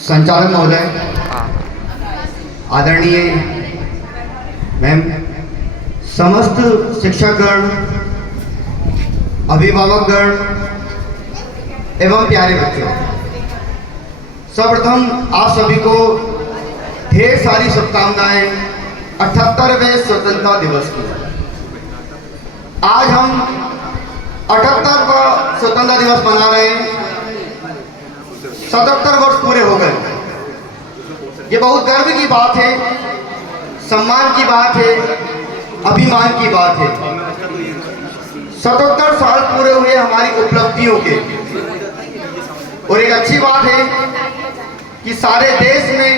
संचालक महोदय, आदरणीय मैम, समस्त शिक्षकगण, अभिभावकगण एवं प्यारे बच्चों, सर्वप्रथम आप सभी को ढेर सारी शुभकामनाएं 78वें स्वतंत्रता दिवस की। आज हम 78वां स्वतंत्रता दिवस मना रहे हैं। 77 वर्ष पूरे हो गए। ये बहुत गर्व की बात है, सम्मान की बात है, अभिमान की बात है। 77 साल पूरे हुए हमारी उपलब्धियों के। और एक अच्छी बात है कि सारे देश में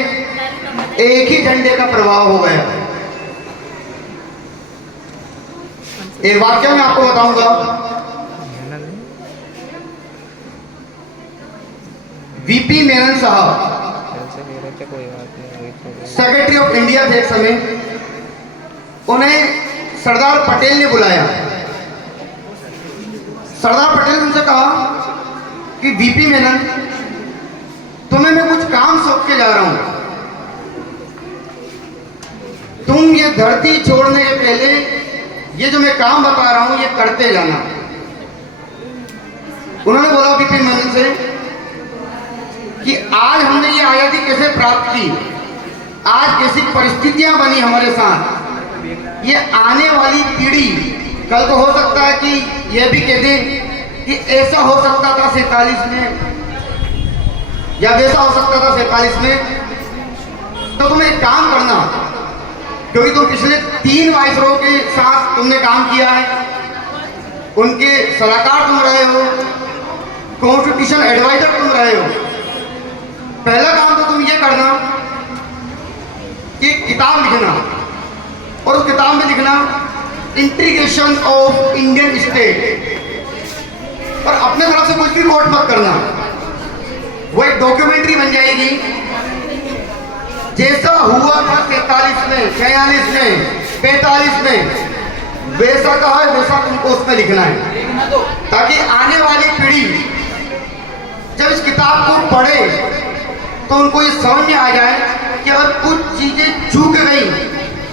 एक ही झंडे का प्रभाव हो गया। एक वाक्य मैं आपको बताऊंगा। वीपी मेनन साहब सेक्रेटरी ऑफ इंडिया थे एक समय। उन्हें सरदार पटेल ने बुलाया। सरदार पटेल ने उनसे कहा कि वीपी मेनन, तुम्हें मैं कुछ काम सौंप के जा रहा हूं। तुम ये धरती छोड़ने के पहले ये जो मैं काम बता रहा हूं ये करते जाना। उन्होंने बोला वीपी मेनन से कि आज हमने ये आज़ादी कैसे प्राप्त की, आज कैसी परिस्थितियां बनी हमारे साथ, ये आने वाली पीढ़ी कल को हो सकता है कि यह भी कह दें कि ऐसा हो सकता था 47 में या वैसा हो सकता था 47 में। तो तुम्हें एक काम करना, क्योंकि तुम पिछले 3 वाइसरॉय के साथ तुमने काम किया है, उनके सलाहकार तुम रहे हो, कॉन्स्टिट्यूशन एडवाइजर तुम रहे हो। पहला काम तो तुम ये करना कि किताब लिखना, और उस किताब में लिखना इंटीग्रेशन ऑफ इंडियन स्टेट। और अपने तरफ से कुछ भी कोट मत करना, वो एक डॉक्यूमेंट्री बन जाएगी। जैसा हुआ था 43 में, 46 में, 45 में, वैसा का है वैसा तुमको उसमें लिखना है, ताकि आने वाली पीढ़ी जब इस किताब को पढ़े तो उनको ये समझ में आ जाए कि अगर कुछ चीजें चूक गई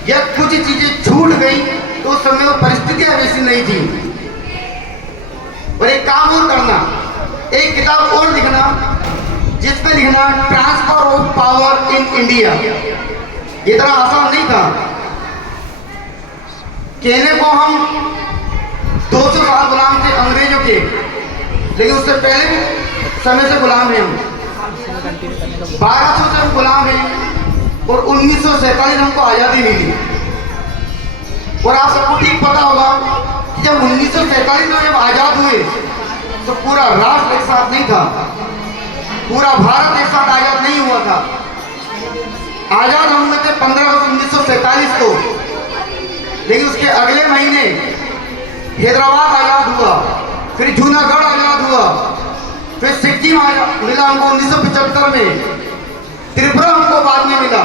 या कुछ चीजें छूट गई तो उस समय वो परिस्थितियां वैसी नहीं थी। और एक काम और करना, एक किताब और लिखना जिसमें लिखना transfer of power in India. ये इतना आसान नहीं था। कहने को हम 200 साल गुलाम थे अंग्रेजों के, लेकिन उससे पहले भी समय से गुलाम हैं हम। 1200 से हम गुलाम हैं और 1947 हमको आज़ादी मिली। और आप सबको ठीक पता होगा कि जब 1947 में जब आज़ाद हुए तो पूरा राष्ट्र एक साथ नहीं था, पूरा भारत एक साथ आज़ाद नहीं हुआ था। आज़ाद हम हुए थे 15 अगस्त 1947 को, लेकिन उसके अगले महीने हैदराबाद आज़ाद हुआ, फिर जूनागढ़ आज़ाद हुआ, फिर सिक्किम मिला हमको 1975 में, त्रिपुरा हमको बाद में मिला,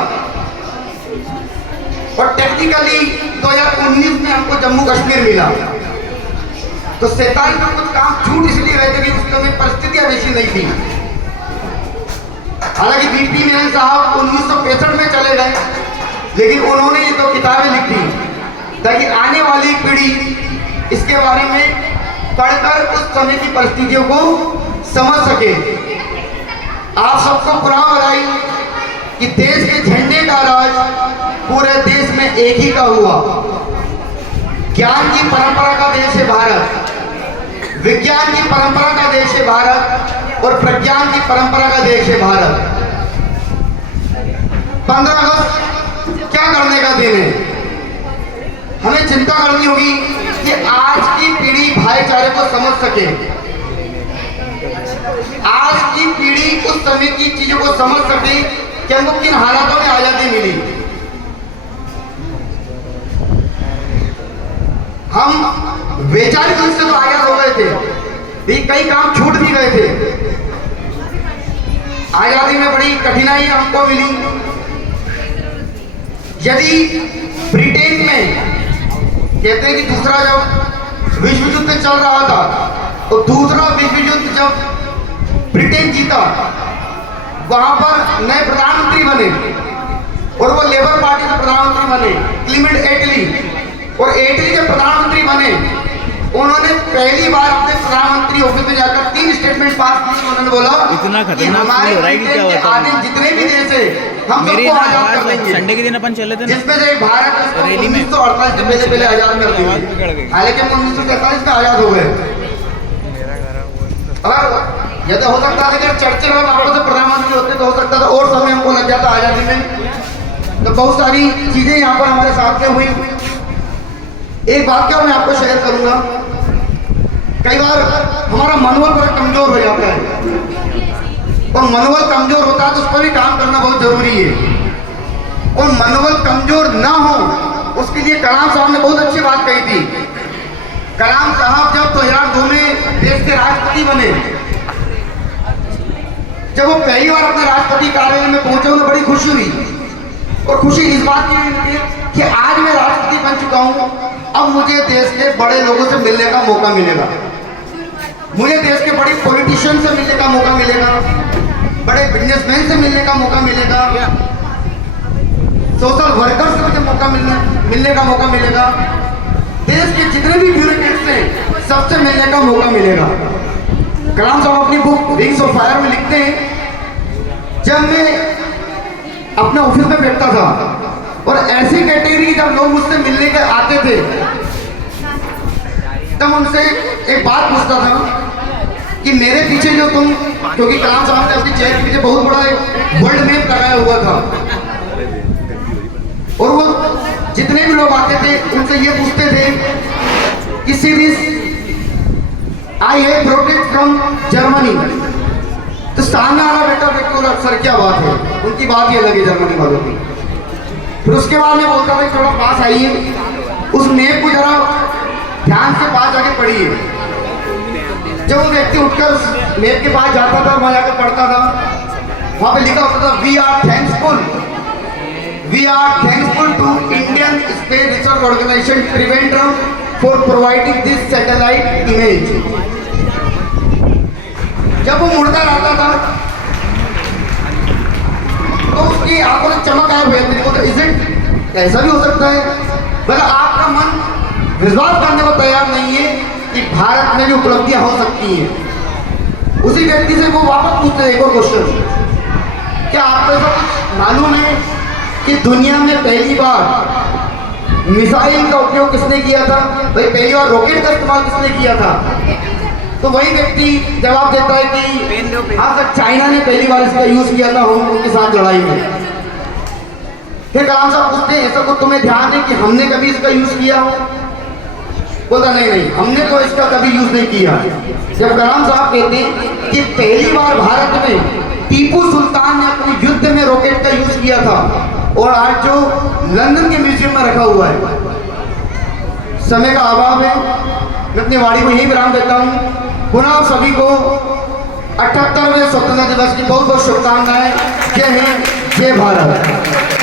और टेक्निकली 2019 में हमको जम्मू कश्मीर मिला। तो 47 में कुछ काम छूट इसलिए गए थे कि उस समय परिस्थितियां वैसी नहीं थी। हालांकि वीपी मेनन साहब 1965 में चले गए, लेकिन उन्होंने ये 2 किताबें लिखी ताकि आने वाली पीढ़ी इसके बारे में पढ़कर उस समय की परिस्थितियों को समझ सके। आप सबको पुनः बधाई कि देश के झंडे का राज पूरे देश में एक ही का हुआ। ज्ञान की परंपरा का देश है भारत, विज्ञान की परंपरा का देश है भारत, और प्रज्ञान की परंपरा का देश है भारत। 15 अगस्त क्या करने का दिन है? हमें चिंता करनी होगी कि आज की पीढ़ी भाईचारे को समझ सके, आज की पीढ़ी उस समय की चीजों को समझ सके कि हमको किन हालातों में आजादी मिली। हम वैचारिक रूप से तो आजाद हो गए थे, लेकिन कई काम छूट भी गए थे। आजादी में बड़ी कठिनाई हमको मिली। यदि ब्रिटेन में कहते हैं कि दूसरा जब विश्व युद्ध चल रहा था, तो दूसरा विश्व युद्ध जब ब्रिटेन जीता, वहां पर नए प्रधानमंत्री बने और वो लेबर पार्टी के प्रधानमंत्री बने, क्लीमेंट एटली। और एटली के प्रधानमंत्री बने, उन्होंने पहली बार अपने प्रधानमंत्री ऑफिस में जाकर 3 स्टेटमेंट पास किए। उन्होंने बोला इतना कि खतरनाक हमारे हो रहा है कि क्या होता आगे है। जितने भी देश है हम मेरी सबको ना आजाद कर आवाज देंगे। संडे के दिन अपन चले थे ना, जिसमें से भारत रैली में 1948 से पहले आजाद कर आवाज बिगड़ गई। दिए, हालांकि हम 1947 में आजाद हो गए। अगर यदि हो सकता था अगर चर्चिल और वापस से प्रधानमंत्री होते तो हो सकता था और समय हमको लग जाता आजादी में। तो बहुत सारी चीजें यहाँ पर हमारे साथ में हुई। एक बात क्या मैं आपको शेयर करूंगा, कई बार हमारा मनोबल बड़ा कमजोर हो जाता है और मनोबल कमजोर होता है तो उस पर भी काम करना बहुत जरूरी है। और मनोबल कमजोर ना हो उसके लिए कलाम साहब ने बहुत अच्छी बात कही थी। कलाम साहब जब 2002 में देश के राष्ट्रपति बने, जब वो पहली बार अपने राष्ट्रपति कार्यालय में पहुंचे उन्हें बड़ी खुशी हुई। और खुशी इस बात की हुई कि आज मैं राष्ट्रपति बन चुका हूं, अब मुझे देश के बड़े लोगों से मिलने का मौका मिलेगा, मुझे देश के बड़े पॉलिटिशियन से मिलने का मौका मिलेगा, बड़े बिजनेसमैन से मिलने का मौका मिलेगा, सोशल वर्कर से मुझे मिलने का मौका मिलेगा, देश के जितने भी ब्यूरोक्रेट्स हैं सबसे मिलने का मौका मिलेगा। कलाम साहब अपनी बुक विंग्स ऑफ फायर में लिखते हैं, जब मैं अपने ऑफिस में बैठता था और ऐसी कैटेगरी की जब लोग मुझसे मिलने के आते थे तब उनसे एक बात पूछता था कि मेरे पीछे जो तुम, क्योंकि कलाम साहब ने अपनी चेयर के पीछे बहुत बड़ा एक वर्ल्ड मैप लगाया हुआ था और वो जितने भी लोग आते थे उनसे ये पूछते थे कि series I have broughted from Germany. तो सामने वाला बेटा व्यक्ति बोला सर क्या बात है, उनकी बात ही अलग है जर्मनी वालों की। फिर उसके बाद में बोलता था थोड़ा पास आइए, उस मैप को जरा ध्यान से पास जाके पढ़िए। जब वो व्यक्ति उठकर उस मैप के पास जाता था, वहां जाकर पढ़ता था, वहां पे लिखा होता था we are thankful to Indian space research organisation Trivandrum for providing this satellite image. जब वो मुड़ता रहता था तो उसकी आंखों से चमक आया हुआ था, इज इट, ऐसा भी हो सकता है। मतलब आपका मन विश्वास करने को तैयार नहीं है कि भारत में भी उपलब्धियां हो सकती हैं। उसी व्यक्ति से वो वापस पूछते हैं एक और क्वेश्चन, क्या आपको ऐसा कुछ मालूम है कि दुनिया में पहली बार मिसाइल का उपयोग किसने किया था, भाई पहली बार रॉकेट का इस्तेमाल किसने किया था? तो वही व्यक्ति जवाब देता है कि हाँ सर चाइना ने पहली बार इसका यूज किया था हांगकांग के साथ लड़ाई में। फिर कलाम साहब पूछते हैं ऐसा कुछ तुम्हें ध्यान है कि हमने कभी इसका यूज किया हो? बोलता नहीं हमने तो इसका कभी यूज नहीं किया। जब कलाम साहब कहते हैं कि पहली बार भारत में टीपू सुल्तान ने अपने युद्ध में रॉकेट का यूज किया था और आज जो लंदन के म्यूजियम में रखा हुआ है। समय का अभाव है, मैं अपनी वाणी को यही विराम देता हूँ। पुनः सभी को 78वें स्वतंत्रता दिवस की बहुत बहुत शुभकामनाएं। जय हिंद, जय भारत।